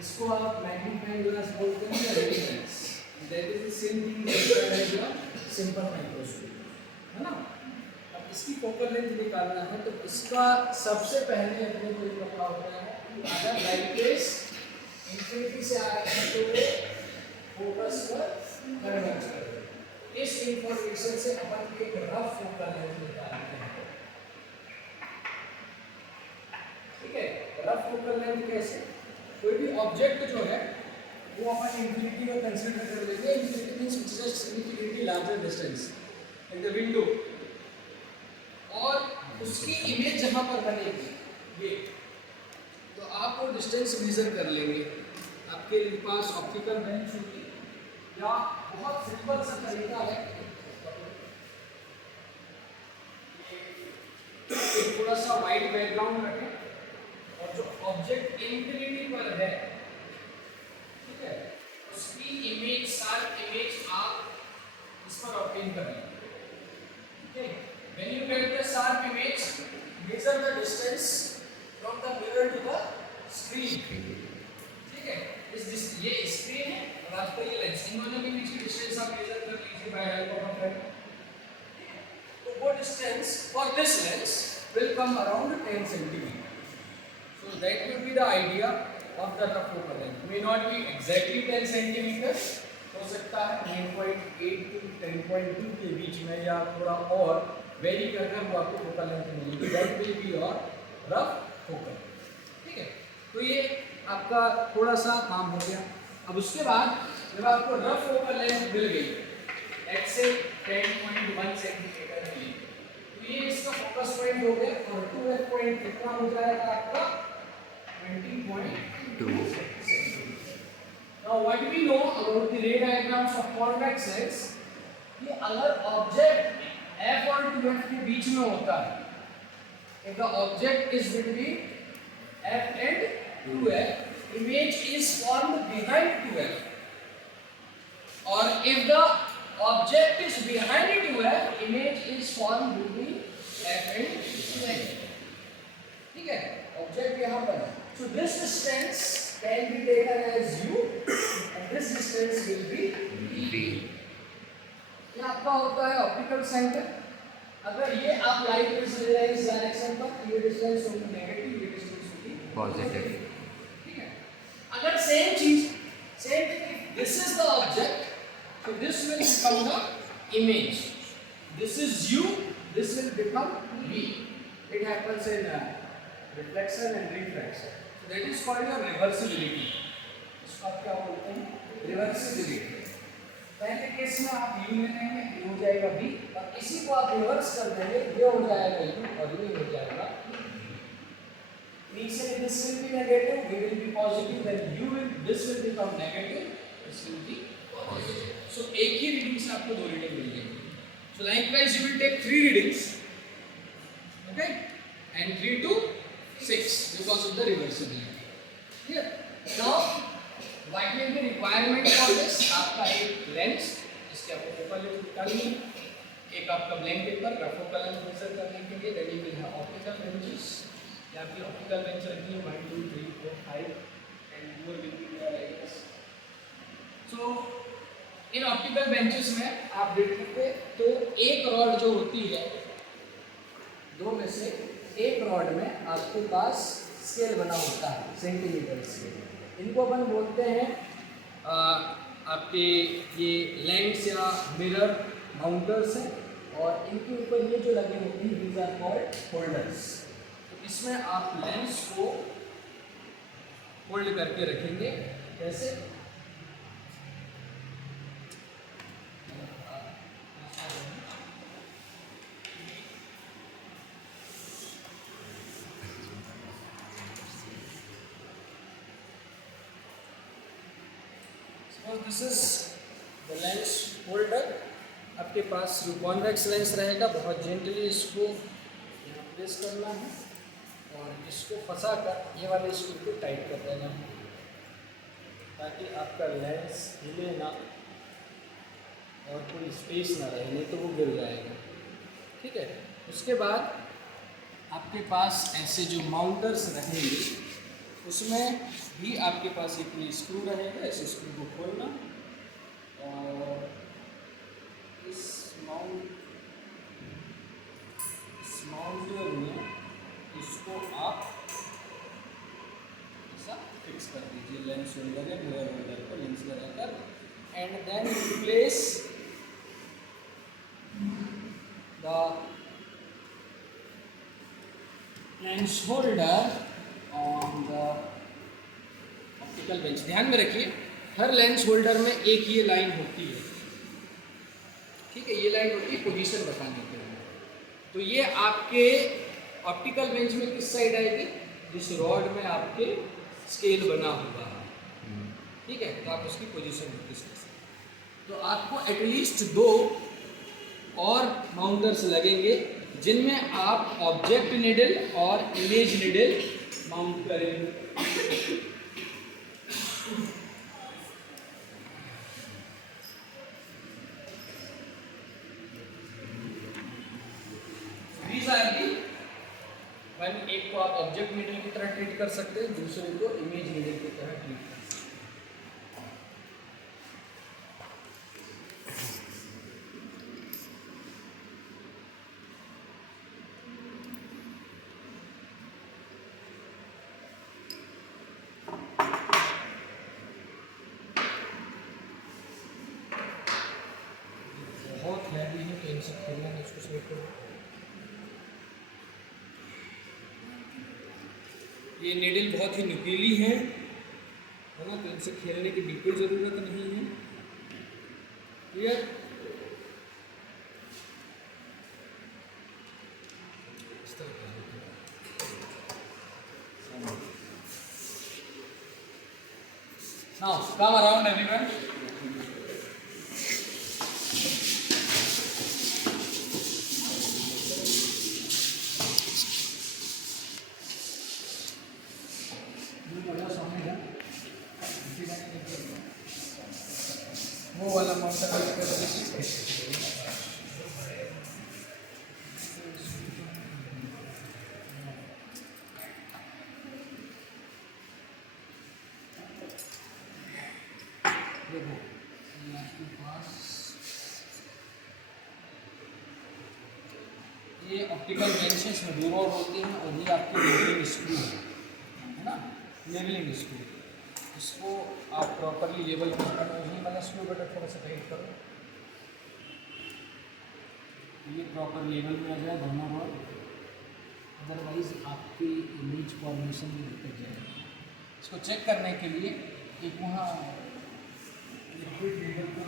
इसको आप magnifying glass बोलते हैं या reading glass, that is the same thing as your simple microscope, है ना। अब इसकी फोकल लेंथ निकालना है तो इसका सबसे पहले अपने को ये पता होता है कि अगर लाइट रेज इंफिनिटी से आ रही है तो फोकस पर कन्वर्ज करें। इस इंफॉर्मेशन से अपन एक रफ फोकल लेंथ निकालते हैं, ठीक है। रफ फोकल लेंथ कैसे, कोई भी ऑब्जेक्ट जो है वो अपन इंफिनिटी को कंसीडर कर लेंगे। Infinity means which is a significantly larger distance like the window, और उसकी इमेज जहां पर बनेगी ये, तो आप वो डिस्टेंस मेजर कर लेंगे। आपके पास ऑप्टिकल बेंच होगी या बहुत सिंपल सा तरीका है, थोड़ा सा वाइट बैकग्राउंड रखें और जो ऑब्जेक्ट इंफिनिटी पर है, ठीक है, उसकी इमेज शार्प इमेज आप इस पर ऑब्टेन कर लेंगे। Okay, when you get the sharp image, measure the distance from the mirror to the screen, ठीक है। ये स्क्रीन है और आपका ये लेंस, इन दोनों के बीच की डिस्टेंस आप मेजर कर लीजिए by help of a pen. तो वो distance for this lens will come around 10 centimeter. So that will be the idea of the rough focal length. May not be exactly 10 centimeters, हो सकता है 9.8 to 10.2 के बीच में या थोड़ा और वेरी करके वो आपको फोकल लेंथ मिलेगी। That will be your rough focal, ठीक है। तो ये आपका थोड़ा सा काम हो गया। अब उसके बाद जब आपको रफ फोकल लेंथ मिल गई, let's say 10.1 सेंटीमीटर मिली, तो ये इसका फोकस पॉइंट हो गया और 2f पॉइंट कितना हो जाएगा आपका 20.2। Now what we know about the ray diagrams of convex lens, कि अगर ऑब्जेक्ट f और 2f के बीच में होता है, if the object is between f and 2f, image is formed behind 2f, or if the object is behind 2f, image is formed between f and 2f, ठीक है। Object यहाँ पर है, so this distance can be taken as u and this distance will be v। ये आपका होता है optical centre. अगर ये आप लाइट रेज ले रहे हैं इस डायरेक्शन पर, ये डिस्टेंस होगी नेगेटिव, ये डिस्टेंस होगी पॉजिटिव, ठीक है। अगर सेम चीज, same thing, this is the object, so this will become the image, this is u, this will become v। It happens in reflection and refraction, so that is called your reversibility। इसको आप क्या बोलते हैं, reversibility. पहले case में आप u ले लेंगे, ये हो जाएगा v, और इसी को आप रिवर्स कर देंगे, ये हो जाएगा u और ये हो जाएगा v। Means if this will be negative, v will be positive, then u will, this will become negative, this will be positive। So एक ही रीडिंग से आपको दो रीडिंग मिल जाएंगे। So likewise you will take 3 readings, okay, and 3 to 6 because of the reversibility। Clear? Now what will be requirement for this? आपका एक lens, इसके आपको focal length निकालनी है, एक आपका blank paper rough focal length major करने के लिए, then you will have optical benches, या आपकी ऑप्टिकल बेंच रखी है 1 2 3 4 5 and more will be there like this। So in optical benches में आप देखोगे तो एक रॉड जो होती है, दो में से एक रॉड में आपके पास स्केल बना होता है, सेंटीमीटर स्केल। इनको अपन बोलते हैं आपके ये लेंस या मिरर माउंटर्स हैं, और इनके ऊपर ये जो लगे होते हैं दीज आर कॉल्ड होल्डर्स। तो इसमें आप लेंस को होल्ड करके रखेंगे, कैसे? This is the lens holder. आपके पास जो कॉन्वेक्स लेंस रहेगा, बहुत जेंटली इसको यहाँ प्लेस करना है और इसको फंसा कर ये वाले स्क्रू को टाइट कर देना है, ताकि आपका लेंस हिले ना और कोई स्पेस ना रहे, नहीं तो वो गिर जाएगा, ठीक है। उसके बाद आपके पास ऐसे जो माउंटर्स रहेंगे, उसमें भी आपके पास एक ये स्क्रू रहेगा, इस स्क्रू को खोलना और इस माउंटर में इसको आप ऐसा फिक्स कर दीजिए लेंस होल्डर या मिरर होल्डर को लेंस लगाकर, and then you place the lens holder on the optical bench. ध्यान में रखिए हर लेंस होल्डर में एक ये लाइन होती है, ठीक है, ये लाइन होती है पोजीशन बताने के लिए। तो ये आपके ऑप्टिकल बेंच में किस साइड आएगी, जिस रॉड में आपके स्केल बना हुआ है, ठीक है, तो आप उसकी पोजीशन नोटिस कर सकते हैं। तो आपको एटलीस्ट 2 और माउंटर्स लगेंगे जिनमें आप ऑब्जेक्ट नीडल और इमेज नीडल माउंट करेंगे। एक को आप ऑब्जेक्ट नीडल की तरह ट्रीट कर सकते हैं, दूसरे को इमेज नीडल की तरह ट्रीट कर सकते हैं। बहुत हैवी है तो इनसे खेलना नहीं, उसको सेट करो। ये नीडल बहुत ही नुकीली है ना, तो इनसे खेलने की बिल्कुल ज़रूरत नहीं है। क्लियर? इस तरह now come around everyone. वो वाला माउंटर देखो, ये आपके पास ये ऑप्टिकल बेंचेस में 2 रॉड होते हैं और ये आपके लेवलिंग स्क्रू है ना, लेवलिंग स्क्रू। इसको आप प्रॉपरली लेवल करना है, वाला स्क्रू बेटा थोड़ा सा टाइट करो, ये प्रॉपर लेवल में आ जाए दोनों रॉड, अदरवाइज आपकी इमेज फॉर्मेशन में दिक्कत जाएगी। इसको चेक करने के लिए एक वहाँ लिक्विड लेवल को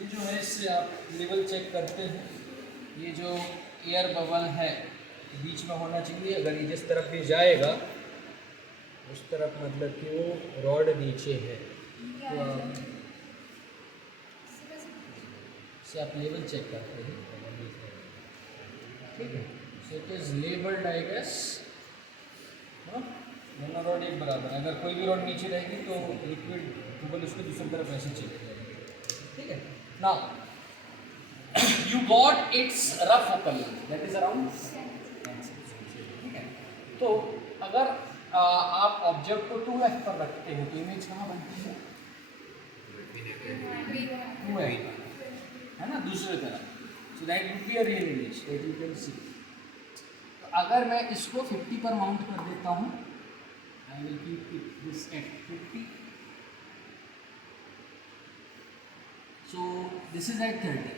ये जो है इससे आप लेवल चेक करते हैं। ये जो एयर बबल है बीच में होना चाहिए, अगर ये जिस तरफ भी जाएगा उस तरफ मतलब कि वो रॉड नीचे है, तो इससे आप लेवल चेक करते हैं, ठीक है। So it is labelled I guess, दोनों रॉड एक बराबर है। अगर कोई भी रॉड नीचे रहेगी तो लिक्विड बबल उसको दूसरी तरफ ऐसे चेक करेगा, ठीक है। Now you got its rough focal length, that is around 10 cm, ठीक है। तो अगर आप ऑब्जेक्ट को 2f पर रखते हो तो इमेज कहाँ बनती है, 2f है ना, दूसरे तरफ। So that would be a real image that you can see. तो अगर मैं इसको 50 पर माउंट कर देता हूँ, I will keep this eight 50, so this is at 30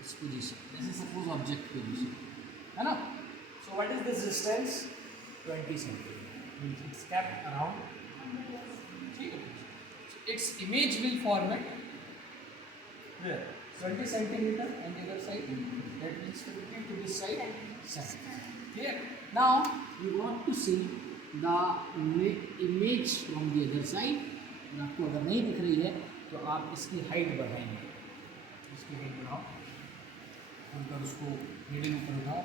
its position, this is suppose object position है ना। so what is this distance, 20 cm, it's kept around, ठीक है। so its image will form at where 20 centimeter on the other side, that means 50 to this side 7, clear। now we want to see the image from the other side. आपको अगर नहीं दिख रही है तो आप इसकी हाइट बढ़ाएंगे, इसकी हाइट बढ़ाओ, ऊपर उसको रीडिंग ऊपर उठाओ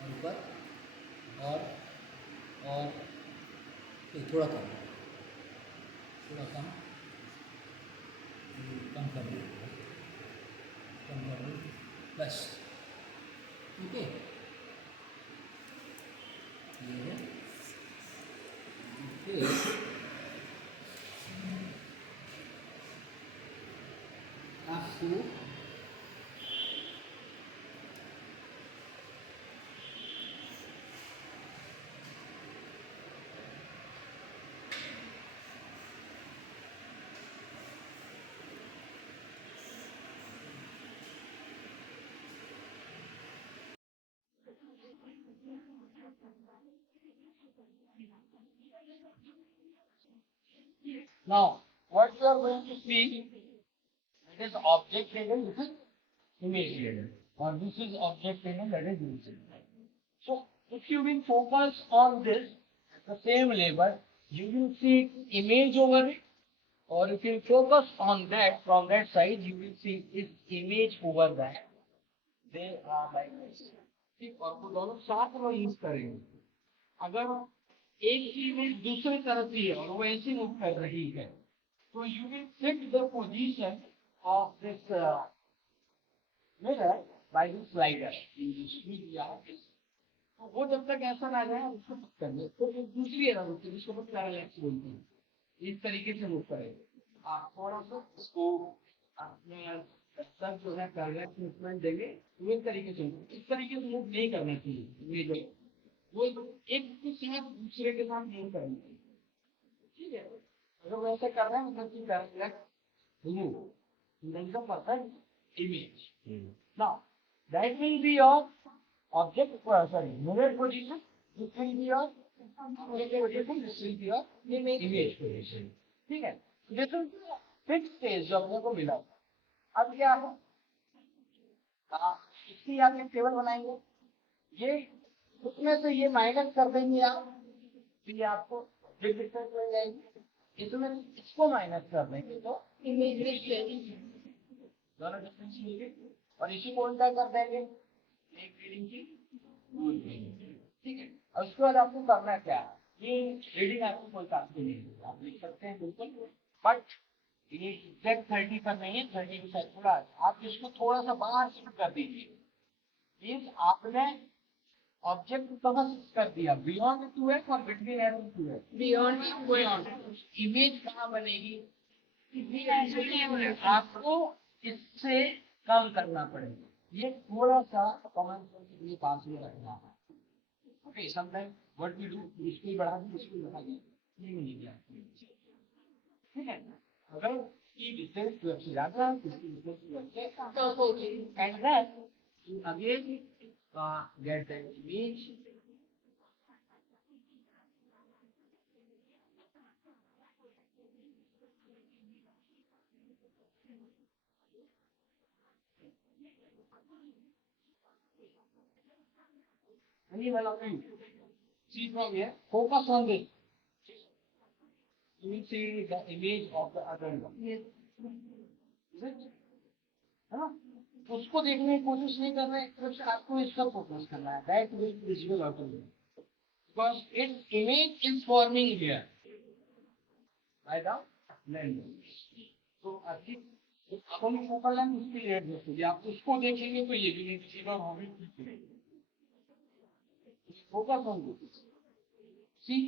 और ऊपर और थोड़ा कम, थोड़ा कम, कम कर दो, कम कर दो, बस। ओके, ये है। फिर आपको now what you are going to see, it is object label, this is image label, or this is object label, that is image label. So if you will focus on this, the same label, you will see image over it, or if you focus on that from that side, you will see its image over that. They are like this. ठीक, और वो दोनों साथ में use करेंगे। अगर एक की इमेज दूसरी तरफ ही है और वो ऐसे मूव कर रही है, तो you will set the position of this mirror by this slider. तो वो जब तक ऐसा ना जाए उसको पिक कर ले, तो एक दूसरी एरर होती है जिसको हम पैरेलैक्स बोलते हैं, इस तरीके से मूव करेंगे। आप थोड़ा सा इसको अपने सब जो है पैरेलैक्स मूवमेंट देंगे, तो इस तरीके से मूव नहीं करना चाहिए। ये जो वो एक के साथ दूसरे के साथ मूव करना चाहिए, ठीक है। अगर वैसे कर रहे हैं मतलब कि parallax move, then the perfect image. Now that will be your object, sorry, mirror position. This will be your object position. This will be your image position. ठीक है, this is फिक्स स्टेज जो अपने को मिला। अब क्या है, इसकी आप एक टेबल बनाएंगे, ये उसमें से ये माइनस कर देंगे आप, तो ये आपको डिफरेंस मिल जाएगी। इसमें इसको माइनस कर देंगे तो इमेज दोनों डिफरेंस मिल गए, और इसी को उल्टा कर देंगे, एक रीडिंग की दूसरी रीडिंग, ठीक है। और उसके बाद आपको करना क्या है, ये रीडिंग आपको कोई काम की नहीं है, आप लिख सकते हैं बिल्कुल, बट ये एग्जैक्ट 30 पर नहीं है, 30 के साथ थोड़ा आप इसको थोड़ा सा बाहर शिफ्ट कर दीजिए। मीन्स आपने ऑब्जेक्ट कहाँ शिफ्ट कर दिया, बियॉन्ड 2x और between arrow 2x, beyond image कहाँ बनेगी, आपको इससे कम करना पड़ेगा। ये थोड़ा सा कॉमन सेंस के लिए पास में रखना है। Okay, sometime what we do, इसको बढ़ा दें, इसको बढ़ा दें, ये नहीं दिया, ठीक है। अगर की डिस्टेंस से ज्यादा है, इसकी डिस्टेंस से कम, and then again get the image, any one of you see from here, focus on this, you will see the image of the other one, yes, is it, है ना। उसको देखने की कोशिश नहीं कर रहे हैं, सिर्फ आपको इसका फोकस करना है, that will be visible automatically because its image is forming here by the lens। तो अभी अपन फोकल लेंथ उसकी रेट देखिए, आप उसको देखेंगे तो ये भी नहीं दिखेगा, वो भी दिखेगा। Focus on this. See,